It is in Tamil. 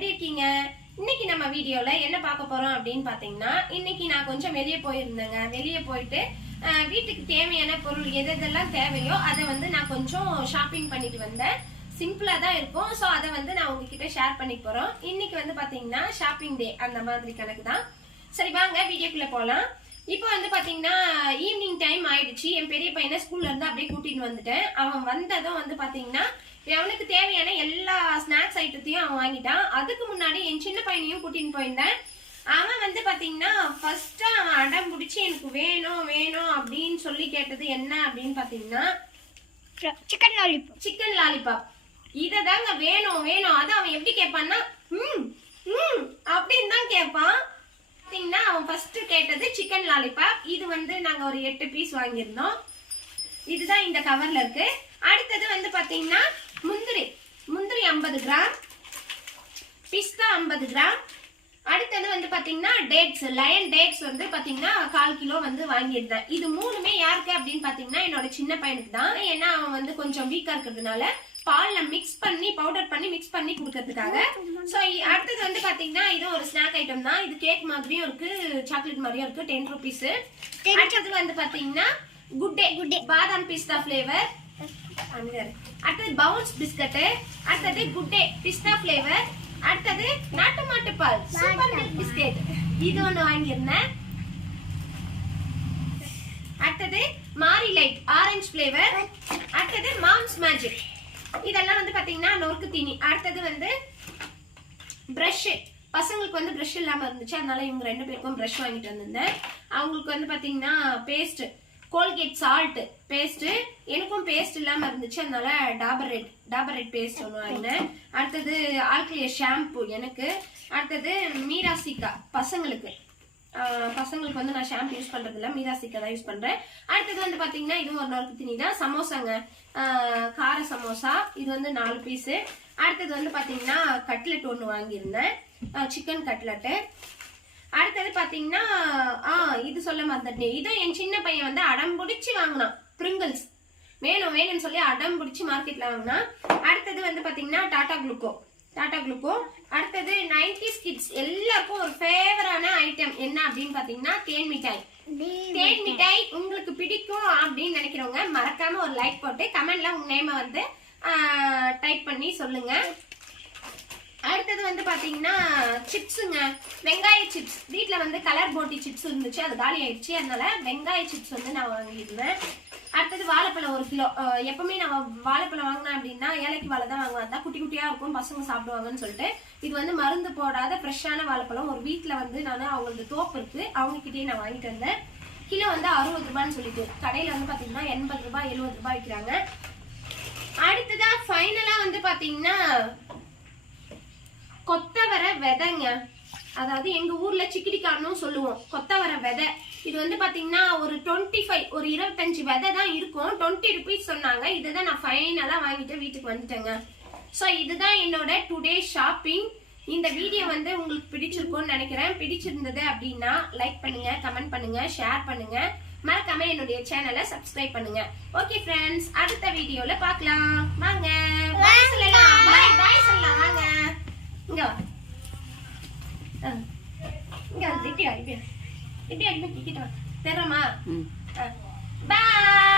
எப்படி இருக்கீங்க? இன்னைக்கு நம்ம வீடியோல என்ன பார்க்க போறோம் அப்படின்னு பாத்தீங்கன்னா இன்னைக்கு நான் கொஞ்சம் வெளியே போயிருந்தேங்க. வெளியே போயிட்டு வீட்டுக்கு தேவையான பொருள் எது எதெல்லாம் தேவையோ அதை வந்து நான் கொஞ்சம் ஷாப்பிங் பண்ணிட்டு வந்தேன். சிம்பிளா தான் இருக்கும். ஸோ அதை வந்து நான் உங்ககிட்ட ஷேர் பண்ணி போறோம். இன்னைக்கு வந்து பாத்தீங்கன்னா ஷாப்பிங் டே அந்த மாதிரி கணக்கு தான். சரி வாங்க வீடியோக்குள்ள போலாம். இப்போ வந்து பாத்தீங்கன்னா ஈவினிங் டைம் ஆயிடுச்சு. என் பெரிய பையனை ஸ்கூல்ல இருந்து அப்படியே கூட்டிட்டு வந்துட்டேன். அவன் வந்ததும் வந்து பாத்தீங்கன்னா அவனுக்கு தேவையான எல்லா ஸ்நாக்ஸ் ஐட்டத்தையும் அவன் வாங்கிட்டான். அதுக்கு முன்னாடி என் சின்ன பையனையும் கூட்டிட்டு போயிருந்தேன். அவன் வந்து பாத்தீங்கன்னா ஃபர்ஸ்ட் அவன் அடம் பிடிச்சி எனக்கு வேணும் வேணும் அப்படின்னு சொல்லி கேட்டது என்ன அப்படின்னு பாத்தீங்கன்னா சிக்கன் லாலிபாப் சிக்கன் லாலிபாப் இதை தாங்க வேணும் வேணும். அது அவன் எப்படி கேட்பான்னா ம் ம் அப்படின்னு தான் கேட்பான். பார்த்தீங்கன்னா அவன் ஃபர்ஸ்ட் கேட்டது சிக்கன் லாலிபாப் இது வந்து நாங்க ஒரு எட்டு பீஸ் வாங்கியிருந்தோம். இதுதான் இந்த கவர்ல இருக்கு. அடுத்தது வந்து பாத்தீங்கன்னா முந்திரி முந்திரி. ஐம்பது கிராம் பிஸ்தா ஐம்பது கிராம். அடுத்தது வந்து பாத்தீங்கன்னா டேட்ஸ் லயன் டேட்ஸ் வந்து பாத்தீங்கன்னா கால் கிலோ வந்து வாங்கியிருந்தேன். இது மூணுமே யாருக்கு அப்படின்னு பாத்தீங்கன்னா என்னோட சின்ன பையனுக்கு தான். ஏன்னா அவன் வந்து கொஞ்சம் வீக்கா இருக்கிறதுனால பால்ல மிக்ஸ் பண்ணி பவுடர் பண்ணி மிக்ஸ் பண்ணி கொடுக்கறதுக்காக. சோ அடுத்தது வந்து பாத்தீங்கன்னா இது ஒரு ஸ்நாக் ஐட்டம் தான். இது கேக் மாதிரியும் இருக்கு சாக்லேட் மாதிரியும் இருக்கு டென் ருபீஸ் அடுத்தது வந்து பாத்தீங்கன்னா குட் டே குட் டே பாதாம் பிஸ்தா ஃபிளேவர் அடுத்தது பவுன்ஸ் பிஸ்கட் அடுத்தது குட் டே பிஸ்தா ஃபிளேவர் அடுத்தது நாட்டு மாட்டு பால் சூப்பர் மில்க் பிஸ்கட் இது ஒண்ணு வாங்கியிருந்தேன். அடுத்தது மாரி லைட் ஆரஞ்சு ஃபிளேவர் அடுத்தது மாம்ஸ் மேஜிக் இதெல்லாம் வந்து பாத்தீங்கன்னா நொறுக்கு தீனி. அடுத்தது வந்து பிரஷ் பசங்களுக்கு வந்து பிரஷ் இல்லாம இருந்துச்சு. அதனால இவங்க ரெண்டு பேருக்கும் பிரஷ் வாங்கிட்டு வந்திருந்தேன். அவங்களுக்கு வந்து பாத்தீங்கன்னா பேஸ்ட் கோல்கேட் சால்ட் பேஸ்ட் எனக்கும் பேஸ்ட் இல்லாம இருந்துச்சு அதனால Dabur red Dabur red paste ஒன்று வாங்கினேன். அடுத்தது ஆல்கிளியர் ஷாம்பு எனக்கு. அடுத்தது மீராசிக்கா பசங்களுக்கு. பசங்களுக்கு வந்து நான் ஷாம்பு யூஸ் பண்றது மீராசிக்கா தான் யூஸ் பண்றேன். அடுத்தது வந்து பாத்தீங்கன்னா இதுவும் ஒரு நொறுக்கு தீனி தான். சமோசாங்க. கார சமோசா. இது வந்து நாலு பீஸு அடுத்தது வந்து பாத்தீங்கன்னா கட்லெட் ஒன்று வாங்கியிருந்தேன். சிக்கன் கட்லெட்டு அடுத்தது பாத்தீங்கன்னா ஆ சொல்ல மறந்துட்டேன் இதுவும் என் சின்ன பையன் வந்து அடம் பிடிச்சி வாங்கினான் பிரிங்கிள்ஸ் வேணும் வேணும்னு சொல்லி அடம் பிடிச்சி மார்க்கெட்ல வாங்கினான் அடுத்தது வந்து பாத்தீங்கன்னா டாடா குளுக்கோ டாடா குளுக்கோ அடுத்தது நைன்டி கிட்ஸ் எல்லாருக்கும் ஒரு ஃபேவரான ஐட்டம் என்ன அப்படின்னு பாத்தீங்கன்னா தேன் மிட்டாய். தேன் மிட்டாய். உங்களுக்கு பிடிக்கும் அப்படின்னு நினைக்கிறவங்க மறக்காம ஒரு லைக் போட்டு கமெண்ட்ல உங்க நேம வந்து டைப் பண்ணி சொல்லுங்க. அடுத்தது வந்து பாத்தீங்கன்னா சிப்ஸுங்க. வெங்காய சிப்ஸ். வீட்ல வந்து கலர் போட்டி சிப்ஸ் இருந்துச்சு. அது காலி ஆயிடுச்சு. அதனால வெங்காய சிப்ஸ் வந்து நான் வாங்கியிருந்தேன். அடுத்தது வாழைப்பழம் ஒரு கிலோ. எப்பவுமே நான் வாழைப்பழம் வாங்கினேன் அப்படின்னா ஏலக்கி வாழை தான் வாங்குவேன். குட்டி குட்டியா இருக்கும். பசங்க சாப்பிடுவாங்கன்னு சொல்லிட்டு. இது வந்து மருந்து போடாத ஃப்ரெஷ்ஷான வாழைப்பழம். ஒரு வீட்டில் வந்து நான் அவங்களுக்கு தோப்பு இருக்கு. அவங்க நான் வாங்கிட்டு வந்தேன். கிலோ வந்து அறுபது ரூபான்னு சொல்லிட்டு. கடையில வந்து பாத்தீங்கன்னா எண்பது ரூபாய் எழுபது ரூபாய் விற்கிறாங்க அடுத்ததா ஃபைனலா வந்து பாத்தீங்கன்னா விதைங்க. அதாவது எங்க ஊர்ல சிக்கிடிக்கான்னு சொல்லுவோம். கொத்தவர விதை. இது வந்து பாத்தீங்கன்னா ஒரு டுவெண்ட்டி ஃபைவ் ஒரு இருபத்தஞ்சு விதை தான் இருக்கும். டுவெண்ட்டி ருபீஸ் சொன்னாங்க. இதை தான் நான் ஃபைனலா வாங்கிட்டு வீட்டுக்கு வந்துட்டேங்க. ஸோ இதுதான் என்னோட டுடே ஷாப்பிங் இந்த வீடியோ வந்து உங்களுக்கு பிடிச்சிருக்கும்னு நினைக்கிறேன். பிடிச்சிருந்தது அப்படின்னா லைக் பண்ணுங்க கமெண்ட் பண்ணுங்க ஷேர் பண்ணுங்க. மறக்காம என்னுடைய சேனலை சப்ஸ்கிரைப் பண்ணுங்க. ஓகே ஃப்ரெண்ட்ஸ் அடுத்த வீடியோல பார்க்கலாம். வாங்க. இப்படி எடுத்து கிக்கிட்டு தெரமா பாய்